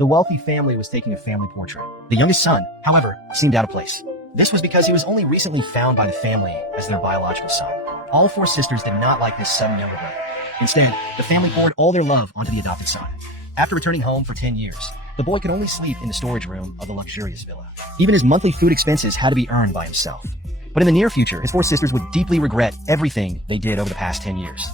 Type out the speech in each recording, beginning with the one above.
The wealthy family was taking a family portrait. The youngest son, however, seemed out of place. This was because he was only recently found by the family as their biological son. All four sisters did not like this sudden younger brother. Instead, the family poured all their love onto the adopted son. After returning home for 10 years, the boy could only sleep in the storage room of the luxurious villa. Even his monthly food expenses had to be earned by himself. But in the near future, his four sisters would deeply regret everything they did over the past 10 years.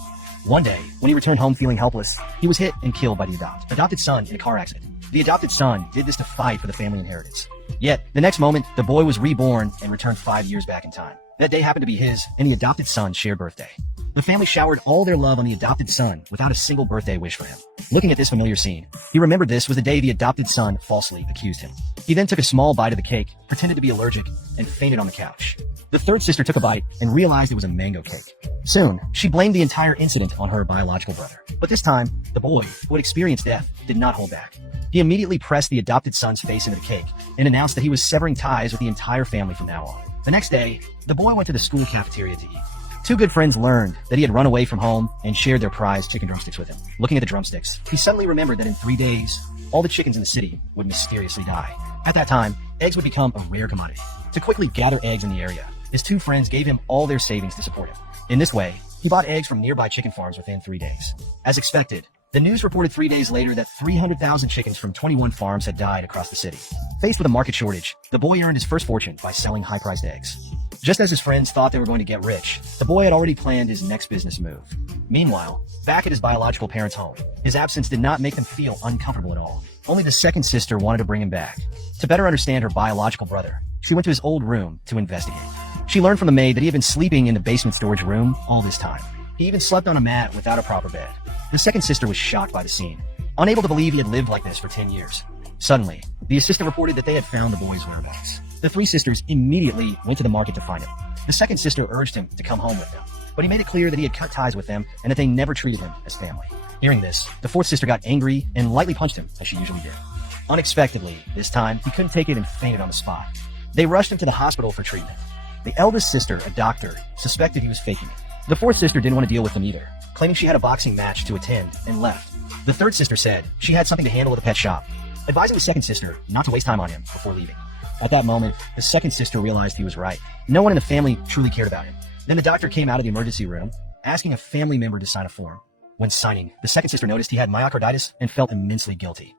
One day, when he returned home feeling helpless, he was hit and killed by the adopted son in a car accident. The adopted son did this to fight for the family inheritance. Yet, the next moment, the boy was reborn and returned 5 years back in time. That day happened to be his and the adopted son's shared birthday. The family showered all their love on the adopted son without a single birthday wish for him. Looking at this familiar scene, he remembered this was the day the adopted son falsely accused him. He then took a small bite of the cake, pretended to be allergic, and fainted on the couch. The third sister took a bite and realized it was a mango cake. Soon, she blamed the entire incident on her biological brother. But this time, the boy, who had experienced death, did not hold back. He immediately pressed the adopted son's face into the cake and announced that he was severing ties with the entire family from now on. The next day, the boy went to the school cafeteria to eat. Two good friends learned that he had run away from home and shared their prized chicken drumsticks with him. Looking at the drumsticks, he suddenly remembered that in 3 days, all the chickens in the city would mysteriously die. At that time, eggs would become a rare commodity. To quickly gather eggs in the area, his two friends gave him all their savings to support him. In this way, he bought eggs from nearby chicken farms within 3 days. As expected, the news reported 3 days later that 300,000 chickens from 21 farms had died across the city. Faced with a market shortage, the boy earned his first fortune by selling high-priced eggs. Just as his friends thought they were going to get rich, the boy had already planned his next business move. Meanwhile, back at his biological parents' home, his absence did not make them feel uncomfortable at all. Only the second sister wanted to bring him back. To better understand her biological brother, she went to his old room to investigate. She learned from the maid that he had been sleeping in the basement storage room all this time. He even slept on a mat without a proper bed. The second sister was shocked by the scene, unable to believe he had lived like this for 10 years. Suddenly, the assistant reported that they had found the boy's whereabouts. The three sisters immediately went to the market to find him. The second sister urged him to come home with them, but he made it clear that he had cut ties with them and that they never treated him as family. Hearing this, the fourth sister got angry and lightly punched him, as she usually did. Unexpectedly, this time, he couldn't take it and fainted on the spot. They rushed him to the hospital for treatment. The eldest sister, a doctor, suspected he was faking it. The fourth sister didn't want to deal with him either, claiming she had a boxing match to attend and left. The third sister said she had something to handle at the pet shop, advising the second sister not to waste time on him before leaving. At that moment, the second sister realized he was right. No one in the family truly cared about him. Then the doctor came out of the emergency room, asking a family member to sign a form. When signing, the second sister noticed he had myocarditis and felt immensely guilty.